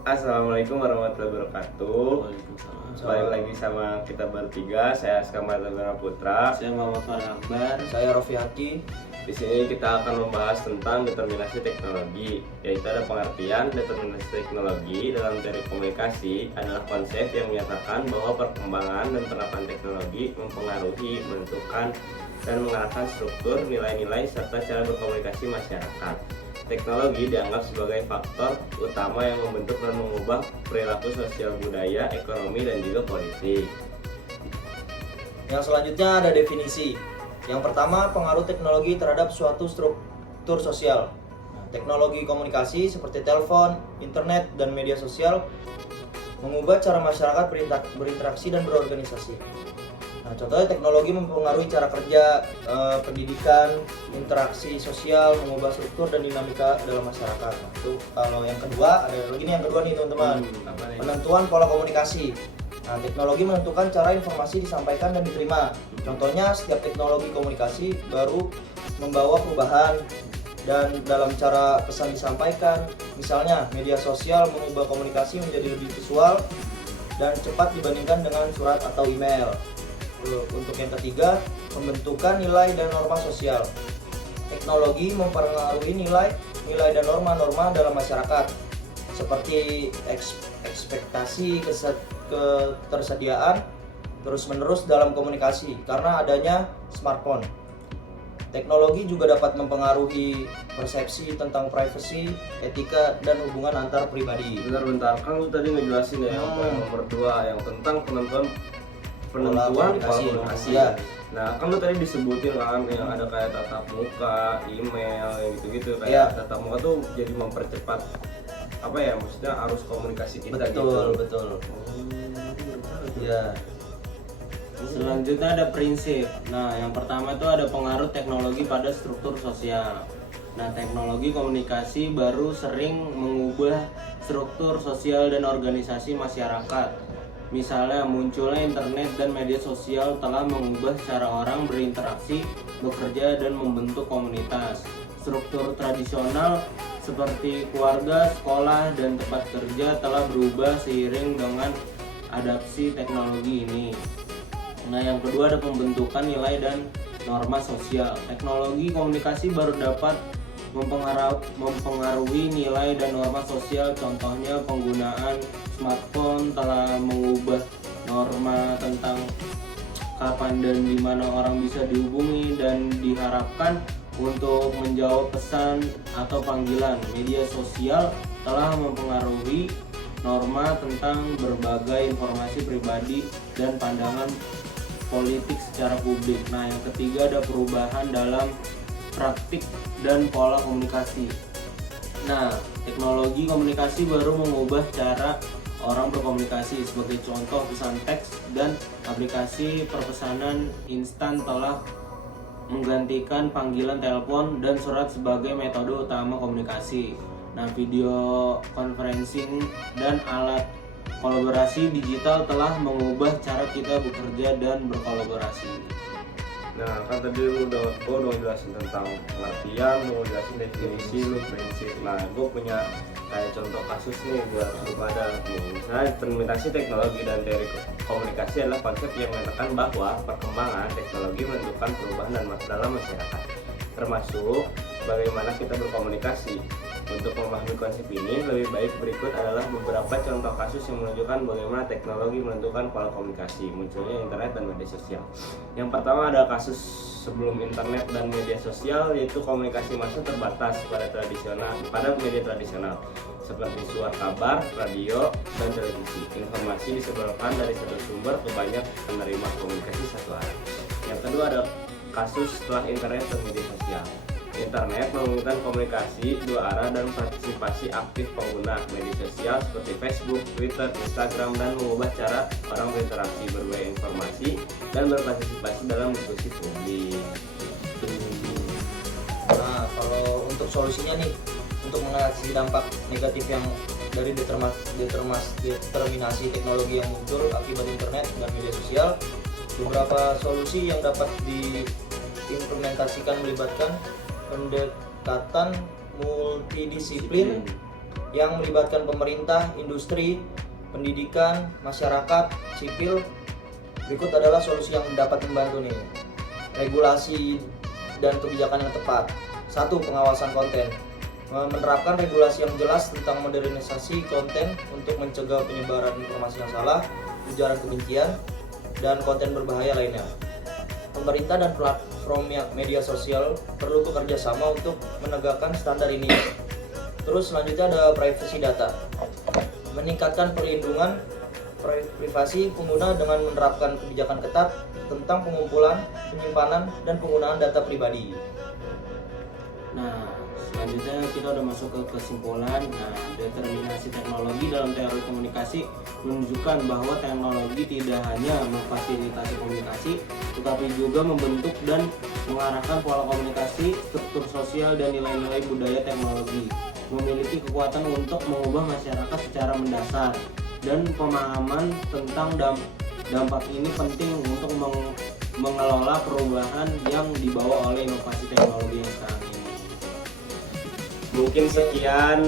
Assalamualaikum warahmatullahi wabarakatuh. Waalaikumsalam. Balik lagi sama kita bertiga. Saya Aska Martabana Putra. Saya Muhammad Farhan Akbar. Saya Rofi Haki. Di sini kita akan membahas tentang determinasi teknologi, yaitu ada pengertian determinasi teknologi dalam teori komunikasi adalah konsep yang menyatakan bahwa perkembangan dan penerapan teknologi mempengaruhi, menentukan, dan mengarahkan struktur, nilai-nilai, serta cara berkomunikasi masyarakat. Teknologi dianggap sebagai faktor utama yang membentuk dan mengubah perilaku sosial budaya, ekonomi, dan juga politik. Yang selanjutnya ada definisi. Yang pertama, pengaruh teknologi terhadap suatu struktur sosial. Teknologi komunikasi seperti telepon, internet, dan media sosial mengubah cara masyarakat berinteraksi dan berorganisasi. Nah, contohnya teknologi mempengaruhi cara kerja, pendidikan, interaksi sosial, mengubah struktur dan dinamika dalam masyarakat. Nah, itu kalau yang kedua, ada lagi nih yang kedua nih teman-teman. Penentuan pola komunikasi. Nah, teknologi menentukan cara informasi disampaikan dan diterima. Contohnya, setiap teknologi komunikasi baru membawa perubahan dan dalam cara pesan disampaikan. Misalnya, media sosial mengubah komunikasi menjadi lebih visual dan cepat dibandingkan dengan surat atau email. Untuk yang ketiga, pembentukan nilai dan norma sosial. Teknologi mempengaruhi nilai dan norma-norma dalam masyarakat, seperti ekspektasi ketersediaan terus-menerus dalam komunikasi karena adanya smartphone. Teknologi juga dapat mempengaruhi persepsi tentang privasi, etika, dan hubungan antar pribadi. Bentar, kan lu tadi ngejelasin ya yang nomor 2 yang tentang penentuan pola komunikasi. Ya. Nah, kan lu tadi disebutin kan yang ada kayak tatap muka, email, yang gitu-gitu. Kayak tatap muka tuh jadi mempercepat apa ya, maksudnya arus komunikasi kita Betul. Ya. Selanjutnya ada prinsip. Nah, yang pertama itu ada pengaruh teknologi pada struktur sosial. Nah, teknologi komunikasi baru sering mengubah struktur sosial dan organisasi masyarakat. Misalnya, munculnya internet dan media sosial telah mengubah cara orang berinteraksi, bekerja, dan membentuk komunitas. Struktur tradisional seperti keluarga, sekolah, dan tempat kerja telah berubah seiring dengan adaptasi teknologi ini. Nah, yang kedua ada pembentukan nilai dan norma sosial. Teknologi komunikasi baru dapat mempengaruhi nilai dan norma sosial. Contohnya, penggunaan smartphone telah mengubah norma tentang kapan dan di mana orang bisa dihubungi dan diharapkan untuk menjawab pesan atau panggilan. Media sosial telah mempengaruhi norma tentang berbagai informasi pribadi dan pandangan politik secara publik. Nah, yang ketiga ada perubahan dalam praktik dan pola komunikasi. Nah, teknologi komunikasi baru mengubah cara orang berkomunikasi. Sebagai contoh, pesan teks dan aplikasi perpesanan instan telah menggantikan panggilan telepon dan surat sebagai metode utama komunikasi. Nah, video conferencing dan alat kolaborasi digital telah mengubah cara kita bekerja dan berkolaborasi. Nah, kan tadi lu udah jelasin tentang pengertian, lu jelasin definisi, lu prinsip. Nah, gue punya kayak contoh kasus nih buat lu pada nih. Misalnya, determinasi teknologi dan teori komunikasi adalah konsep yang menyatakan bahwa perkembangan teknologi menentukan perubahan dan dalam masyarakat, termasuk bagaimana kita berkomunikasi. Untuk memahami konsep ini, lebih baik berikut adalah beberapa contoh kasus yang menunjukkan bagaimana teknologi menentukan pola komunikasi, munculnya internet dan media sosial. Yang pertama ada kasus sebelum internet dan media sosial, yaitu komunikasi massa terbatas pada media tradisional seperti surat kabar, radio, dan televisi. Informasi disebarkan dari satu sumber ke banyak penerima komunikasi satu arah. Yang kedua ada kasus setelah internet dan media sosial. Internet memungkinkan komunikasi dua arah dan partisipasi aktif pengguna media sosial seperti Facebook, Twitter, Instagram, dan mengubah cara orang berinteraksi, berbagi informasi, dan berpartisipasi dalam diskusi publik. Nah, kalau untuk solusinya nih, untuk mengatasi dampak negatif yang dari determinasi teknologi yang muncul akibat internet dan media sosial, beberapa solusi yang dapat diimplementasikan melibatkan pendekatan multidisiplin yang melibatkan pemerintah, industri, pendidikan, masyarakat, sipil. Berikut adalah solusi yang dapat membantu nih. Regulasi dan kebijakan yang tepat. 1. Pengawasan konten. Menerapkan regulasi yang jelas tentang modernisasi konten untuk mencegah penyebaran informasi yang salah, ujaran kebencian, dan konten berbahaya lainnya. Pemerintah dan platform media sosial perlu bekerja sama untuk menegakkan standar ini. Terus selanjutnya ada privacy data. Meningkatkan perlindungan privasi pengguna dengan menerapkan kebijakan ketat tentang pengumpulan, penyimpanan, dan penggunaan data pribadi. Nah, selanjutnya kita udah masuk ke kesimpulan. Nah, determinasi teknologi dalam teori komunikasi menunjukkan bahwa teknologi tidak hanya memfasilitasi komunikasi, tetapi juga membentuk dan mengarahkan pola komunikasi, struktur sosial, dan nilai-nilai budaya. Teknologi memiliki kekuatan untuk mengubah masyarakat secara mendasar, dan pemahaman tentang dampak ini penting untuk mengelola perubahan yang dibawa oleh inovasi teknologi yang sekarang ini. Mungkin sekian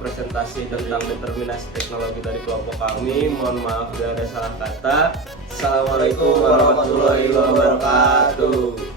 presentasi tentang determinasi teknologi dari kelompok kami. Mohon maaf bila ada salah kata. Assalamualaikum warahmatullahi wabarakatuh.